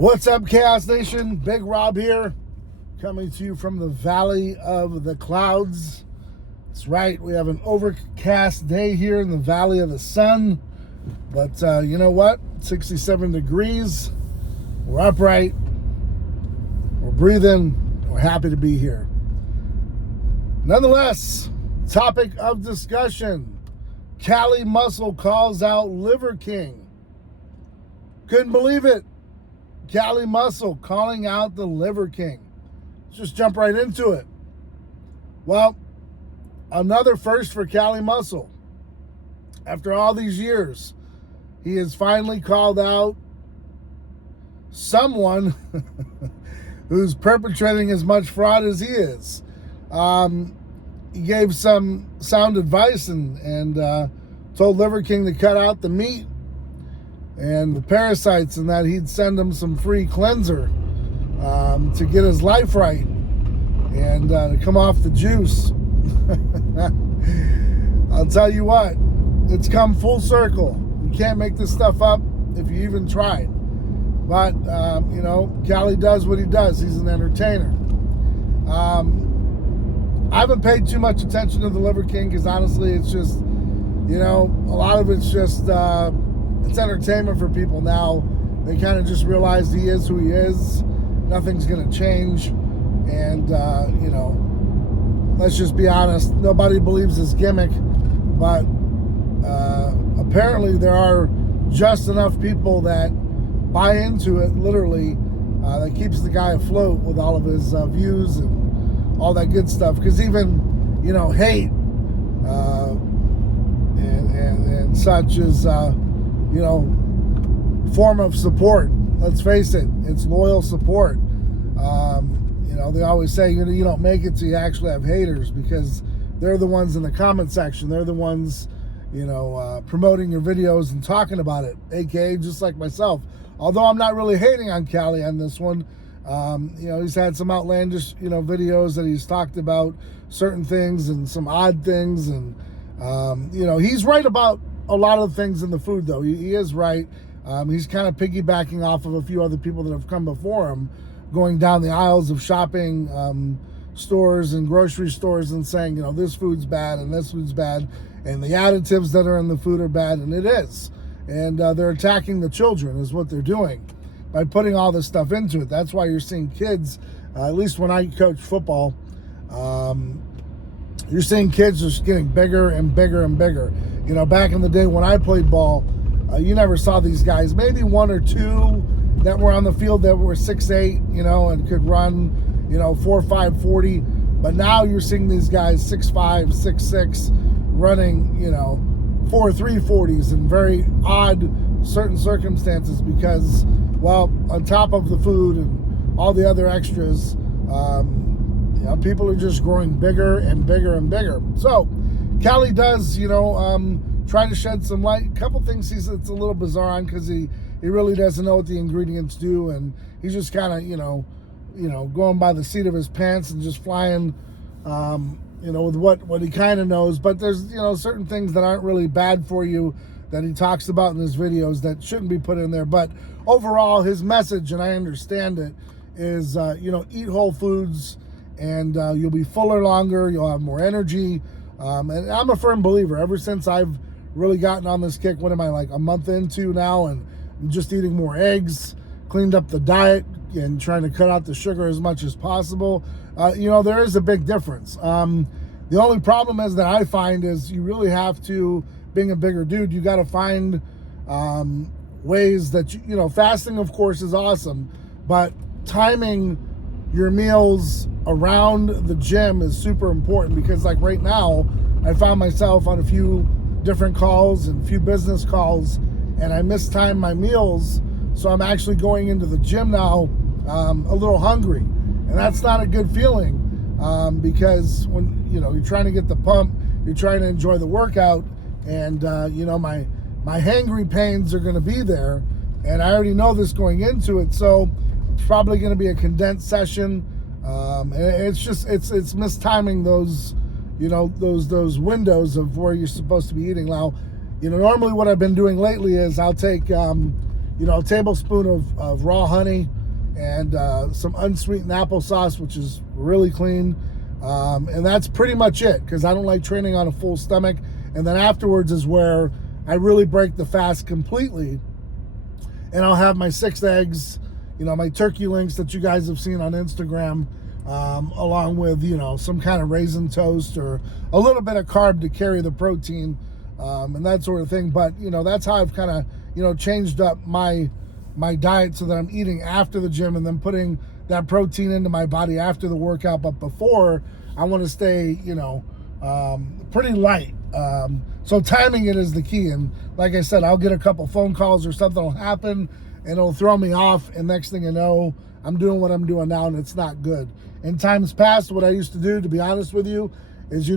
What's up, Chaos Nation? Big Rob here, coming to you from the Valley of the Clouds. That's right, we have an overcast day here in the Valley of the Sun. But you know what? 67 degrees. We're upright. We're breathing. We're happy to be here. Nonetheless, topic of discussion. Cali Muscle calls out Liver King. Couldn't believe it. Cali Muscle calling out the Liver King. Let's just jump right into it. Well, another first for Cali Muscle. After all these years, he has finally called out someone who's perpetrating as much fraud as he is. He gave some sound advice and told Liver King to cut out the meat and the parasites, and that he'd send him some free cleanser to get his life right and to come off the juice. I'll tell you what, it's come full circle. You can't make this stuff up if you even tried. But, Cali does what he does. He's an entertainer. I haven't paid too much attention to the Liver King because honestly, it's just, a lot of it's just, it's entertainment for people now. They kind of just realize he is who he is. Nothing's going to change. And, let's just be honest. Nobody believes his gimmick. But apparently there are just enough people that buy into it, literally, that keeps the guy afloat with all of his views and all that good stuff. Because even, hate and such is... form of support. Let's face it, it's loyal support. They always say you don't make it till you actually have haters, because they're the ones in the comment section. They're the ones, promoting your videos and talking about it, aka just like myself. Although I'm not really hating on Cali on this one. He's had some outlandish, videos that he's talked about certain things and some odd things, and he's right about a lot of things in the food, though. He is right. He's kind of piggybacking off of a few other people that have come before him, going down the aisles of shopping stores and grocery stores and saying, this food's bad and this food's bad, and the additives that are in the food are bad, and it is. And they're attacking the children is what they're doing by putting all this stuff into it. That's why you're seeing kids, at least when I coach football, you're seeing kids just getting bigger and bigger and bigger. Back in the day when I played ball, you never saw these guys. Maybe one or two that were on the field that were 6'8", and could run, 4.5 40. But now you're seeing these guys 6'5", 6'6", running, 4.3 40s in very odd certain circumstances because, well, on top of the food and all the other extras, people are just growing bigger and bigger and bigger. So Cali does, try to shed some light. A couple things it's a little bizarre on because he really doesn't know what the ingredients do, and he's just kind of, going by the seat of his pants and just flying, with what he kind of knows. But there's, certain things that aren't really bad for you that he talks about in his videos that shouldn't be put in there. But overall, his message, and I understand it, is, eat whole foods, and you'll be fuller longer, you'll have more energy. And I'm a firm believer. Ever since I've really gotten on this kick, what am I, like a month into now, and I'm just eating more eggs, cleaned up the diet, and trying to cut out the sugar as much as possible. There is a big difference. The only problem is that I find is you really have to, being a bigger dude, you got to find ways that, fasting, of course, is awesome, but timing your meals around the gym is super important, because like right now, I found myself on a few different calls and a few business calls, and I mistimed my meals. So I'm actually going into the gym now a little hungry, and that's not a good feeling because when you're trying to get the pump, you're trying to enjoy the workout, and my hangry pains are going to be there, and I already know this going into it. So it's probably going to be a condensed session. And it's mistiming those, those windows of where you're supposed to be eating. Now, normally what I've been doing lately is I'll take, a tablespoon of raw honey and some unsweetened applesauce, which is really clean. And that's pretty much it, because I don't like training on a full stomach. And then afterwards is where I really break the fast completely. And I'll have my 6 eggs, my turkey links that you guys have seen on Instagram, along with, some kind of raisin toast or a little bit of carb to carry the protein, and that sort of thing. But, that's how I've kind of, changed up my diet so that I'm eating after the gym and then putting that protein into my body after the workout. But before, I want to stay, pretty light. So timing it is the key. And like I said, I'll get a couple phone calls or something will happen and it'll throw me off. And next thing you know, I'm doing what I'm doing now and it's not good. In times past, what I used to do, to be honest with you, is,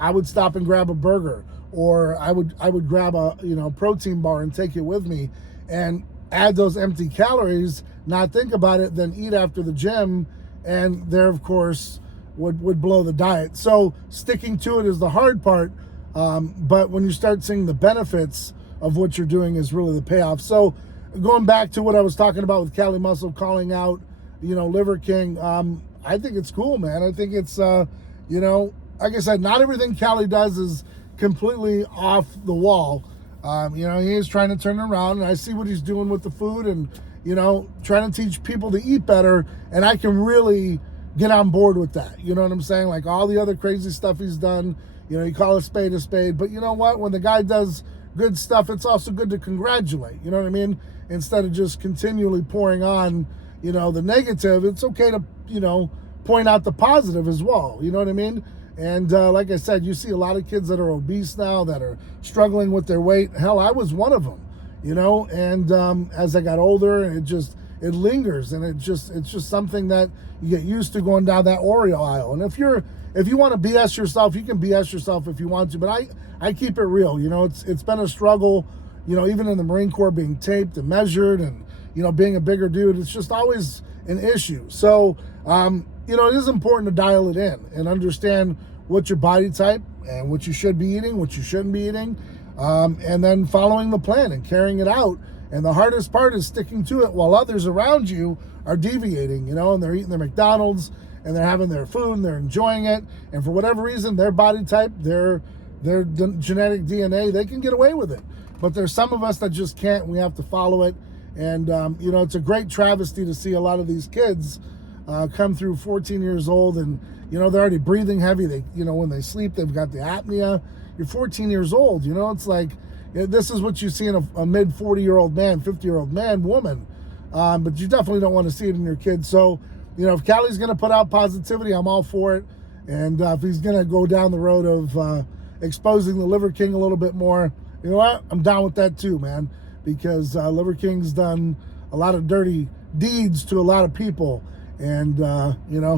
I would stop and grab a burger, or I would grab a, protein bar and take it with me and add those empty calories, not think about it, then eat after the gym. And there, of course, would blow the diet. So sticking to it is the hard part. But when you start seeing the benefits of what you're doing is really the payoff. So going back to what I was talking about with Cali Muscle calling out, Liver King, I think it's cool, man. I think it's, like I said, not everything Cali does is completely off the wall. He is trying to turn it around, and I see what he's doing with the food and, trying to teach people to eat better. And I can really get on board with that. You know what I'm saying? Like all the other crazy stuff he's done, you call a spade, but you know what? When the guy does good stuff, it's also good to congratulate, you know what I mean? Instead of just continually pouring on, the negative, it's okay to, point out the positive as well, you know what I mean? And like I said, you see a lot of kids that are obese now that are struggling with their weight. Hell, I was one of them, and as I got older, it lingers, and it's just something that you get used to going down that Oreo aisle. And if you want to BS yourself, you can BS yourself if you want to, but I keep it real. It's been a struggle, even in the Marine Corps, being taped and measured and, being a bigger dude, it's just always an issue. So, it is important to dial it in and understand what your body type and what you should be eating, what you shouldn't be eating, and then following the plan and carrying it out. And the hardest part is sticking to it while others around you are deviating, and they're eating their McDonald's and they're having their food and they're enjoying it. And for whatever reason, their body type, their genetic DNA, they can get away with it. But there's some of us that just can't. We have to follow it. And, it's a great travesty to see a lot of these kids come through 14 years old and, they're already breathing heavy. They, when they sleep, they've got the apnea. You're 14 years old, it's like, this is what you see in a mid 40-year-old man, 50-year-old man, woman. But you definitely don't want to see it in your kids. So, if Cali's going to put out positivity, I'm all for it. And if he's going to go down the road of exposing the Liver King a little bit more, you know what? I'm down with that too, man. Because Liver King's done a lot of dirty deeds to a lot of people. And,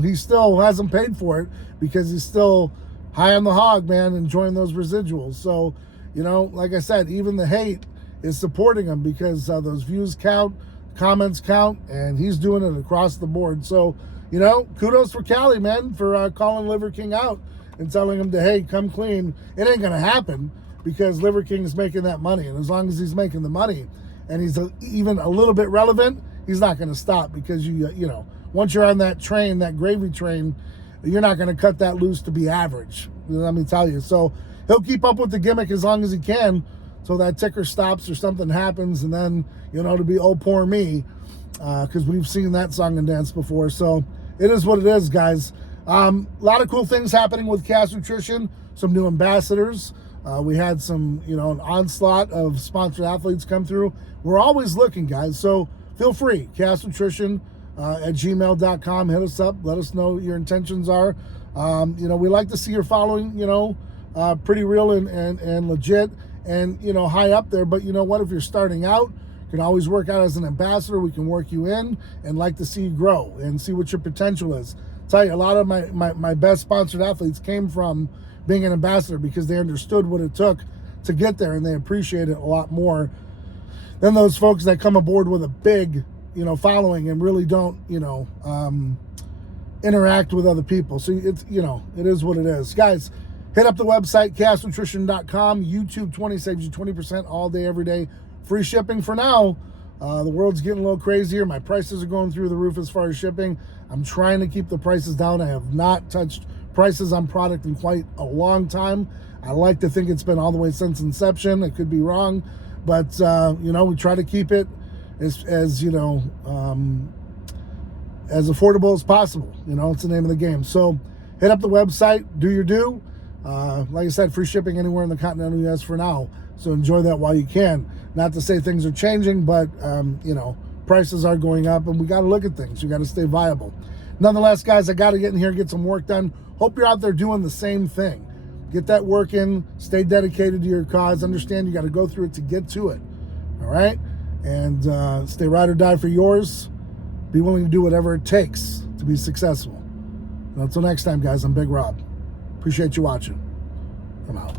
he still hasn't paid for it because he's still high on the hog, man, enjoying those residuals. So, like I said, even the hate is supporting him because those views count, comments count, and he's doing it across the board. So, kudos for Cali, man, for calling Liver King out and telling him to, hey, come clean. It ain't going to happen because Liver King is making that money. And as long as he's making the money and he's even a little bit relevant, he's not going to stop because, once you're on that train, that gravy train, you're not going to cut that loose to be average. Let me tell you. So he'll keep up with the gimmick as long as he can so that ticker stops or something happens. And then, to be, oh, poor me, because we've seen that song and dance before. So it is what it is, guys. A lot of cool things happening with Chaos Nutrition, some new ambassadors. We had some, an onslaught of sponsored athletes come through. We're always looking, guys. So feel free, Chaos Nutrition at gmail.com. Hit us up. Let us know what your intentions are. We like to see your following, pretty real and legit and, high up there. But you know what? If you're starting out, you can always work out as an ambassador. We can work you in and like to see you grow and see what your potential is. Tell you, a lot of my best sponsored athletes came from being an ambassador because they understood what it took to get there and they appreciate it a lot more than those folks that come aboard with a big, following and really don't, interact with other people. So it's, it is what it is. Guys, hit up the website, chaosnutrition.com. YouTube 20 saves you 20% all day, every day. Free shipping for now. The world's getting a little crazier. My prices are going through the roof as far as shipping. I'm trying to keep the prices down. I have not touched prices on product in quite a long time. I like to think it's been all the way since inception. I could be wrong, but you know, we try to keep it as you know, as affordable as possible. You know, it's the name of the game. So hit up the website, do your due. Like I said, free shipping anywhere in the continental US for now. So enjoy that while you can. Not to say things are changing, but you know, prices are going up, and we got to look at things. We got to stay viable. Nonetheless, guys, I got to get in here and get some work done. Hope you're out there doing the same thing. Get that work in. Stay dedicated to your cause. Understand you got to go through it to get to it. All right? And stay ride or die for yours. Be willing to do whatever it takes to be successful. And until next time, guys, I'm Big Rob. Appreciate you watching. I'm out.